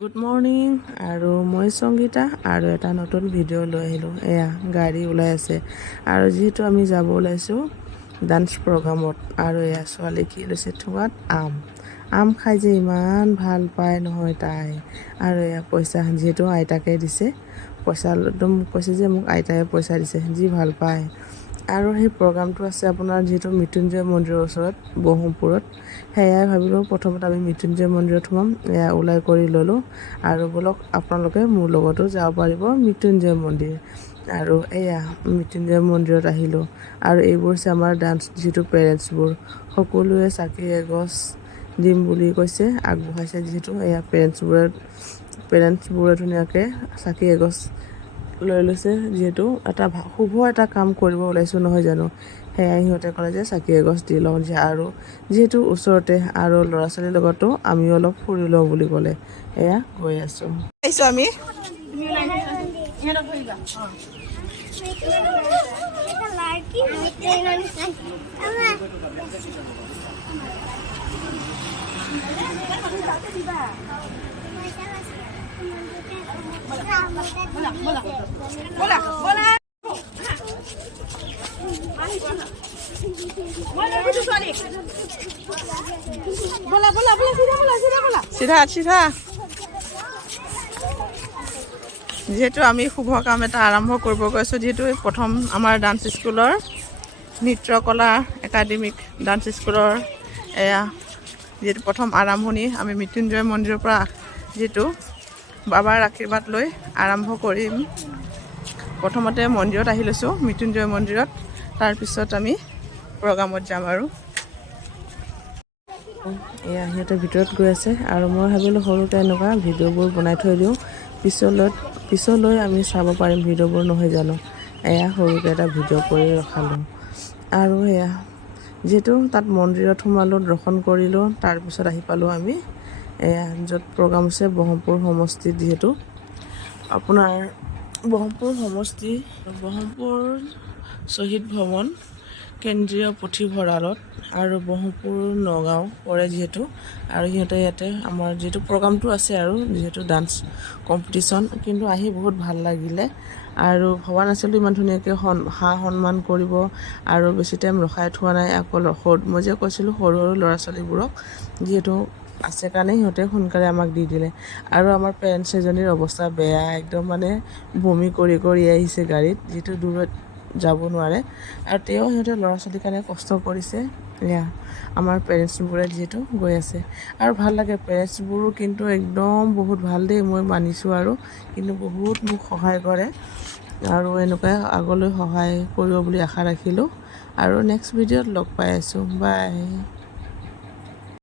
Good morning আৰু মই সংগীতা আৰু এটা নতুন ভিডিঅ' লৈ আহিলোঁ। এয়া গাড়ী ওলাই আছে আৰু যিহেতু আমি যাব ওলাইছোঁ ডান্স প্ৰগ্ৰামত। আৰু এয়া ছোৱালী কি লৈছে ঠোঙাত আম খাই যে ইমান ভাল পায় নহয় তাই। আৰু এয়া পইচা যিহেতু আইতাকে দিছে, পইচা একদম কৈছে যে মোক আইতাই পইচা দিছে, যি ভাল পায়। আৰু সেই প্ৰগ্ৰামটো আছে আপোনাৰ যিহেতু মৃত্যুঞ্জয় মন্দিৰৰ ওচৰত ব্ৰহ্মপুৰত। সেয়াই ভাবিলোঁ প্ৰথমতে আমি মৃত্যুঞ্জয় মন্দিৰত সোমাম। এয়া ওলাই কৰি ল'লোঁ আৰু ব'লক আপোনালোকে মোৰ লগতো যাব পাৰিব মৃত্যুঞ্জয় মন্দিৰ। আৰু এয়া মৃত্যুঞ্জয় মন্দিৰত আহিলোঁ আৰু এইবোৰ হৈছে আমাৰ ডান্স যিহেতু পেৰেণ্টছবোৰ সকলোৱে চাকি এগছ দিম বুলি কৈছে, আগবঢ়াইছে যিহেতু। এয়া পেৰেণ্টছবোৰে ধুনীয়াকৈ চাকি এগছ লৈ লৈছে যিহেতু এটা শুভ এটা কাম কৰিব ওলাইছোঁ নহয় জানো। সেয়াই সিহঁতে ক'লে যে চাকি এগছ দি লওঁ যে, আৰু যিহেতু ওচৰতে আৰু ল'ৰা ছোৱালীৰ লগতো আমিও অলপ ফুৰি লওঁ বুলি ক'লে। এয়া গৈ আছোঁ আমি চিধা যিহেতু আমি শুভ কাম এটা আৰম্ভ কৰিব গৈছোঁ। যিহেতু প্ৰথম আমাৰ ডান্স স্কুলৰ নৃত্যকলা একাডেমিক ডান্স স্কুলৰ এয়া যিহেতু প্ৰথম আৰম্ভণি আমি মৃত্যুঞ্জয় মন্দিৰৰ পৰা যিহেতু বাবাৰ আশীৰ্বাদ লৈ আৰম্ভ কৰিম। প্ৰথমতে মন্দিৰত আহি লৈছোঁ, মৃত্যুঞ্জয় মন্দিৰত, তাৰপিছত আমি প্ৰগ্ৰামত যাম। আৰু এয়া সিহঁতে ভিতৰত গৈ আছে আৰু মই ভাবিলোঁ সৰুতে এনেকুৱা ভিডিঅ'বোৰ বনাই থৈ দিওঁ, পিছলৈ আমি চাব পাৰিম ভিডিঅ'বোৰ নহয় জানো। এয়া সৰুকৈ এটা ভিডিঅ' কৰি ৰখালোঁ। আৰু এয়া যিহেতু তাত মন্দিৰত সোমালোঁ, দৰ্শন কৰিলোঁ, তাৰপিছত আহি পালোঁ আমি এয়া য'ত প্ৰগ্ৰাম হৈছে ব্ৰহ্মপুৰ সমষ্টিত। যিহেতু আপোনাৰ ব্ৰহ্মপুৰ সমষ্টি ব্ৰহ্মপুৰ শ্বহীদ ভৱন কেন্দ্ৰীয় পুথিভঁৰালত আৰু ব্ৰহ্মপুৰ নগাঁও পৰে যিহেতু। আৰু সিহঁতে ইয়াতে আমাৰ যিহেতু প্ৰগ্ৰামটো আছে আৰু যিহেতু ডান্স কম্পিটিশ্যন, কিন্তু আহি বহুত ভাল লাগিলে আৰু ভবা নাছিলোঁ ইমান ধুনীয়াকৈ সা সন্মান কৰিব আৰু বেছি টাইম ৰখাই থোৱা নাই। আকৌ মই যে কৈছিলোঁ সৰু সৰু ল'ৰা ছোৱালীবোৰক যিহেতু আছে কাৰণে সিহঁতে সোনকালে আমাক দি দিলে। আৰু আমাৰ পেৰেণ্টছ এজনীৰ অৱস্থা বেয়া, একদম মানে বমি কৰি আহিছে গাড়ীত, যিটো দূৰত যাব নোৱাৰে। আৰু তেওঁ সিহঁতে ল'ৰা ছোৱালীৰ কাৰণে কষ্ট কৰিছে। এয়া আমাৰ পেৰেণ্টছবোৰে যিহেতু গৈ আছে আৰু ভাল লাগে। পেৰেণ্টছবোৰো কিন্তু একদম বহুত ভাল দেই, মই মানিছোঁ। আৰু কিন্তু বহুত মোক সহায় কৰে আৰু এনেকুৱাই আগলৈ সহায় কৰিব বুলি আশা ৰাখিলোঁ। আৰু নেক্সট ভিডিঅ'ত লগ পাই আছোঁ। বাই।